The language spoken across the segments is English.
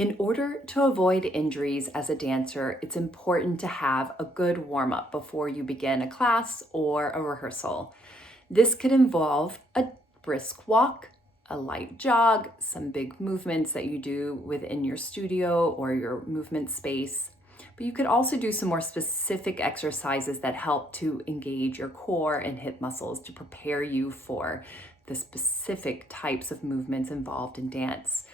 In order to avoid injuries as a dancer, it's important to have a good warm-up before you begin a class or a rehearsal. This could involve a brisk walk, a light jog, some big movements that you do within your studio or your movement space. But you could also do some more specific exercises that help to engage your core and hip muscles to prepare you for the specific types of movements involved in dance.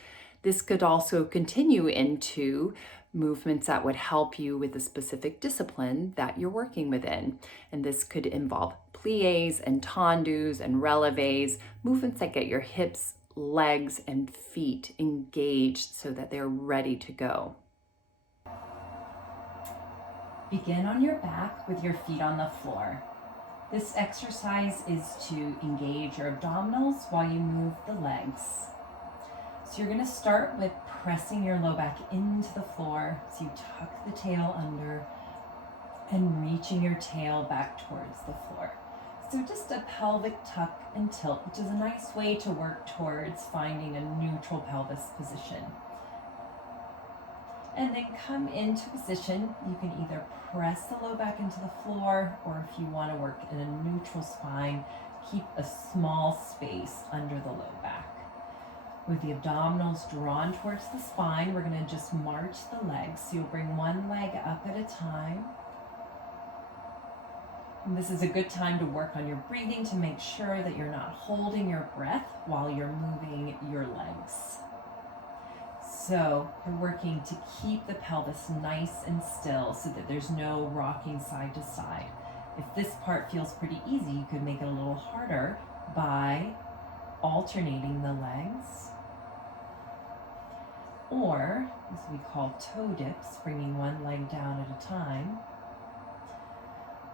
This could also continue into movements that would help you with a specific discipline that you're working within. And this could involve pliés and tendus and releves, movements that get your hips, legs, and feet engaged so that they're ready to go. Begin on your back with your feet on the floor. This exercise is to engage your abdominals while you move the legs. So you're going to start with pressing your low back into the floor. So you tuck the tail under and reaching your tail back towards the floor. So just a pelvic tuck and tilt, which is a nice way to work towards finding a neutral pelvis position. And then come into position. You can either press the low back into the floor, or if you want to work in a neutral spine, keep a small space under the low back. With the abdominals drawn towards the spine, we're going to just march the legs. So you'll bring one leg up at a time. And this is a good time to work on your breathing to make sure that you're not holding your breath while you're moving your legs. So you're working to keep the pelvis nice and still so that there's no rocking side to side. If this part feels pretty easy, you could make it a little harder by alternating the legs. Or, as we call toe dips, bringing one leg down at a time.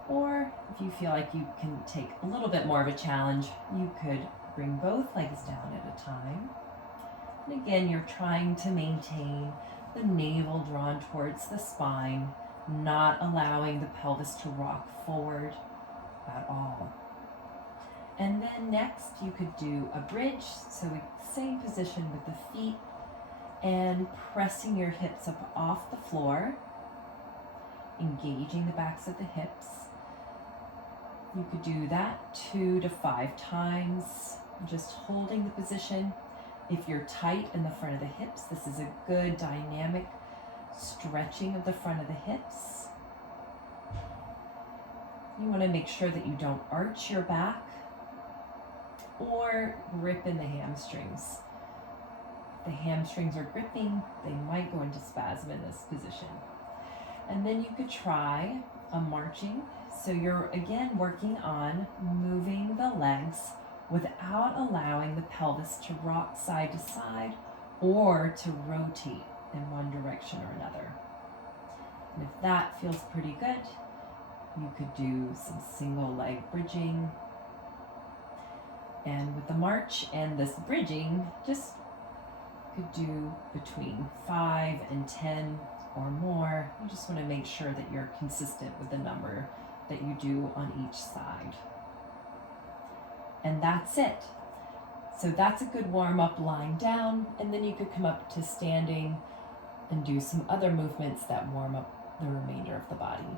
Or if you feel like you can take a little bit more of a challenge, you could bring both legs down at a time. And again, you're trying to maintain the navel drawn towards the spine, not allowing the pelvis to rock forward at all. And then next, you could do a bridge, so same position with the feet, and pressing your hips up off the floor, engaging the backs of the hips. You could do that 2 to 5 times, just holding the position. If you're tight in the front of the hips, this is a good dynamic stretching of the front of the hips. You want to make sure that you don't arch your back or grip in the hamstrings. If the hamstrings are gripping, they might go into spasm in this position. And then you could try a marching. So you're again working on moving the legs without allowing the pelvis to rock side to side or to rotate in one direction or another. And if that feels pretty good, you could do some single leg bridging. And with the march and this bridging, just could do between 5 and 10 or more. You just want to make sure that you're consistent with the number that you do on each side. And that's it. So that's a good warm-up lying down, and then you could come up to standing and do some other movements that warm up the remainder of the body.